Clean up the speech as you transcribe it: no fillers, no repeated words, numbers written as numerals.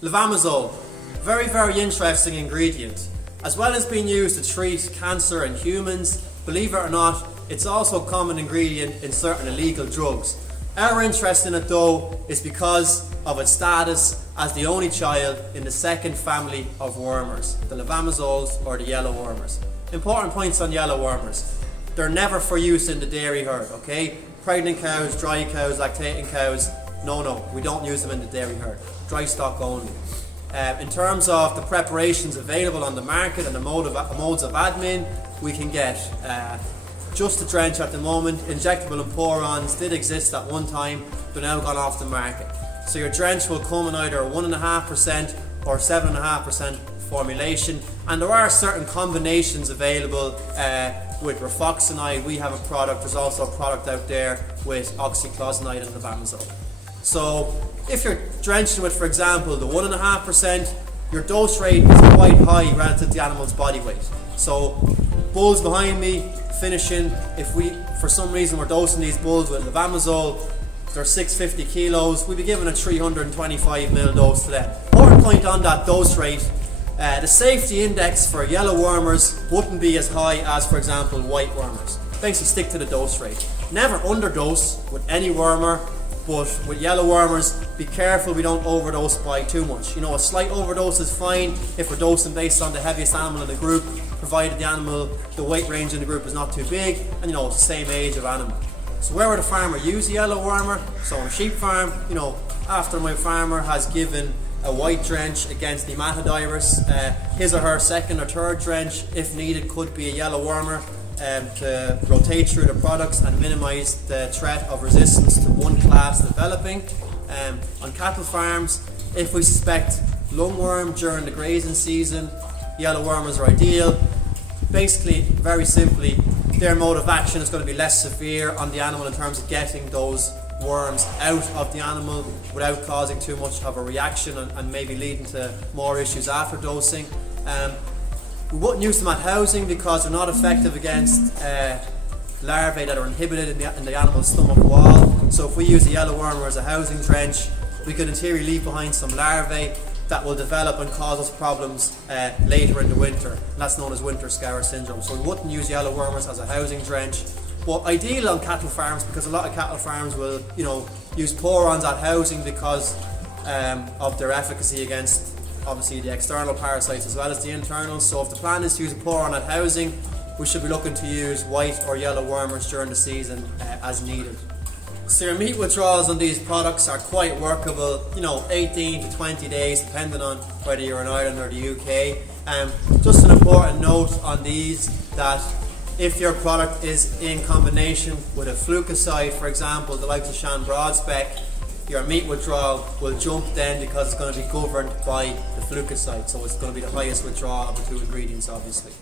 Levamisole, very interesting ingredient. As well as being used to treat cancer in humans, believe it or not, it's also a common ingredient in certain illegal drugs. Our interest in it though is because of its status as the only child in the second family of wormers, the levamisoles or the yellow wormers. Important points on yellow wormers. They're never for use in the dairy herd, okay? Pregnant cows, dry cows, lactating cows, no, we don't use them in the dairy herd. Dry stock only. In terms of the preparations available on the market and the modes of admin, we can get just a drench at the moment. Injectable and pour-ons did exist at one time, they're now gone off the market. So your drench will come in either 1.5% or 7.5% formulation, and there are certain combinations available with rifoxamide. We have a product, there's also a product out there with oxyclosinide and levamisole. So if you're drenching with, for example, the 1.5%, your dose rate is quite high relative to the animal's body weight. So bulls behind me finishing, if we for some reason we're dosing these bulls with levamisole, they're 650 kilos, we'd be giving a 325 ml dose to them. Important point on that dose rate, the safety index for yellow wormers wouldn't be as high as, for example, white wormers. Basically stick to the dose rate. Never underdose with any wormer, but with yellow wormers, be careful we don't overdose by too much. You know, a slight overdose is fine if we're dosing based on the heaviest animal in the group, provided the weight range in the group is not too big, and it's the same age of animal. So where would a farmer use a yellow wormer? So on a sheep farm, after my farmer has given a white drench against nematovirus, his or her second or third drench, if needed, could be a yellow wormer to rotate through the products and minimise the threat of resistance to one class developing. On cattle farms, if we suspect lungworm during the grazing season, yellow wormers are ideal. Basically, very simply, their mode of action is going to be less severe on the animal in terms of getting those worms out of the animal without causing too much of a reaction and maybe leading to more issues after dosing. We wouldn't use them at housing because they're not effective against larvae that are inhibited in the animal's stomach wall. So if we use a yellow wormer as a housing drench, we could in theory leave behind some larvae that will develop and cause us problems later in the winter. And that's known as winter scour syndrome. So we wouldn't use yellow wormers as a housing drench. But ideal on cattle farms, because a lot of cattle farms will, use pour-ons at housing because of their efficacy against obviously the external parasites as well as the internal. So if the plan is to use a pour-on at housing, we should be looking to use white or yellow wormers during the season as needed. So your meat withdrawals on these products are quite workable, 18 to 20 days depending on whether you're in Ireland or the UK. Just an important note on these, that if your product is in combination with a flucicide, for example the likes of Ciarán broadspec, your meat withdrawal will jump then because it's going to be governed by the flucicide, so it's going to be the highest withdrawal of the two ingredients obviously.